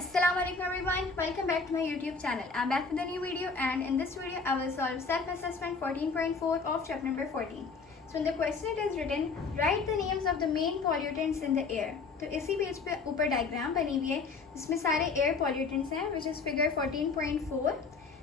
Assalamualaikum everyone, welcome back to my YouTube channel. I'm back with a new video, and in this video I will solve self-assessment 14.4 of chapter number 14. So in the question it is written, write the names of the main pollutants in the air. तो इसी page पे ऊपर diagram बनी हुई है जिसमें सारे air pollutants हैं, which is figure 14.4.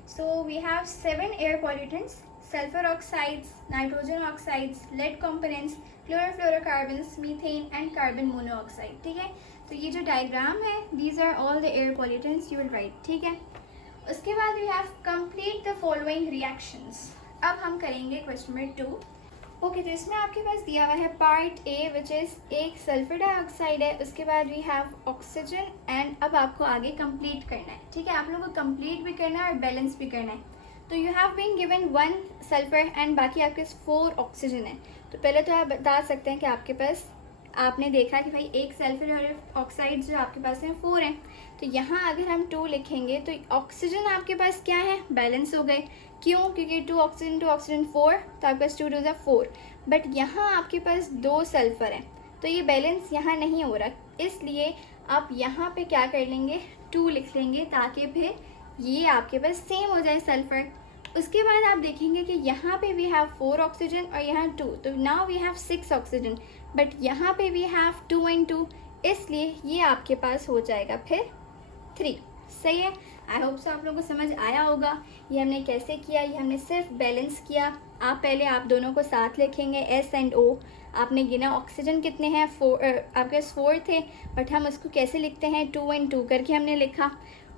So we have 7 air pollutants: sulfur oxides, nitrogen oxides, lead components, chlorofluorocarbons, methane and carbon monoxide. ठीक है, तो ये जो डायग्राम है, these are all the air pollutants you will write. ठीक है, उसके बाद we have complete the following reactions. अब हम करेंगे क्वेश्चन नंबर 2. ओके, तो इसमें आपके पास दिया हुआ है पार्ट ए विच इज़ एक सल्फर डाइऑक्साइड है, उसके बाद वी हैव ऑक्सीजन एंड अब आपको आगे कंप्लीट करना है. ठीक है, आप लोगों को कंप्लीट भी करना है और बैलेंस भी करना है. तो you have been given 1 sulphur and बाकी आपके पास 4 ऑक्सीजन है. तो पहले तो आप बता सकते हैं कि आपके पास आपने देखा कि भाई एक सल्फर और ऑक्साइड जो आपके पास हैं 4 हैं. तो यहाँ अगर हम 2 लिखेंगे तो ऑक्सीजन आपके पास क्या है, बैलेंस हो गए. क्यों? क्योंकि 2 ऑक्सीजन 4, तो आपके पास 2 2 4. बट यहाँ आपके पास 2 सल्फर हैं, तो ये बैलेंस यहाँ नहीं हो रहा. इसलिए आप यहाँ पे क्या कर लेंगे, 2 लिख लेंगे ताकि फिर ये आपके पास सेम हो जाए सल्फर. उसके बाद आप देखेंगे कि यहाँ पे वी हैव 4 ऑक्सीजन और यहाँ 2, तो now we have 6 oxygen. But यहाँ पे वी हैव 2 and 2, इसलिए ये आपके पास हो जाएगा फिर 3. सही है. आई होप सो आप लोगों को समझ आया होगा. ये हमने कैसे किया, ये हमने सिर्फ बैलेंस किया. आप दोनों को साथ लिखेंगे S and O. आपने गिना ऑक्सीजन कितने हैं, 4. आपके पास 4 थे, बट हम उसको कैसे लिखते हैं, 2 and 2 करके हमने लिखा.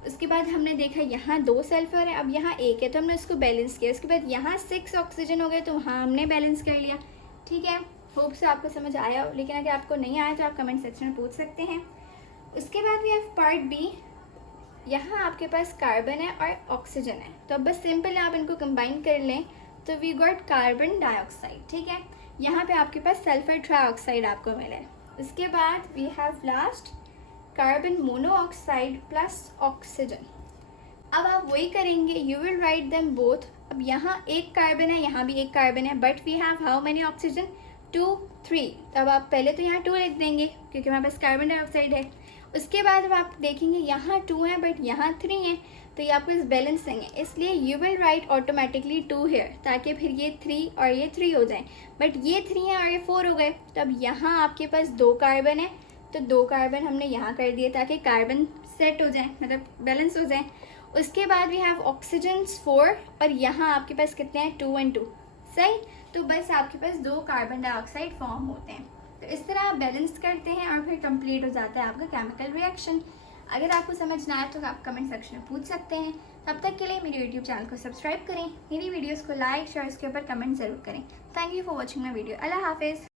उसके बाद हमने देखा यहाँ 2 सल्फर है, अब यहाँ 1 है, तो हमने उसको बैलेंस किया. उसके बाद यहाँ 6 ऑक्सीजन हो गए, तो वहाँ हमने बैलेंस कर लिया. ठीक है, होप से आपको समझ आया हो. लेकिन अगर आपको नहीं आया तो आप कमेंट सेक्शन में पूछ सकते हैं. उसके बाद वी हैव पार्ट बी. यहाँ आपके पास कार्बन है और ऑक्सीजन है, तो अब बस सिंपल आप इनको कंबाइन कर लें तो वी गॉट कार्बन डाइऑक्साइड. ठीक है, यहाँ पे आपके पास सल्फर ट्राइऑक्साइड आपको मिला है. उसके बाद we have last carbon monoxide plus oxygen. अब आप वही करेंगे, you will write them both. अब यहाँ एक कार्बन है, यहाँ भी एक कार्बन है, but we have how many oxygen, 2 3. तब आप पहले तो यहाँ 2 लिख देंगे क्योंकि हमारे पास कार्बन डाइऑक्साइड है. उसके बाद अब आप देखेंगे यहाँ 2 है बट यहाँ 3 है, तो ये आपको इस बैलेंस देंगे. इसलिए you will write automatically 2 here, ताकि फिर ये 3 और ये 3 हो जाए. बट ये 3 है और ये 4 हो गए, तो अब यहाँ आपके पास 2 कार्बन है, तो 2 कार्बन हमने यहाँ कर दिए ताकि कार्बन सेट हो जाए, मतलब बैलेंस हो जाए. उसके बाद वी हैव ऑक्सीजन 4 और यहाँ आपके पास कितने हैं, 2 and 2. सही, तो बस आपके पास 2 कार्बन डाइऑक्साइड फॉर्म होते हैं. तो इस तरह आप बैलेंस करते हैं और फिर कंप्लीट हो जाता है आपका केमिकल रिएक्शन. अगर आपको समझ ना आए तो आप कमेंट सेक्शन में पूछ सकते हैं. तब तक के लिए मेरे यूट्यूब चैनल को सब्सक्राइब करें, मेरी वीडियोस को लाइक शेयर, इसके ऊपर कमेंट ज़रूर करें. Thank you for watching my video. अल्लाह हाफिज़.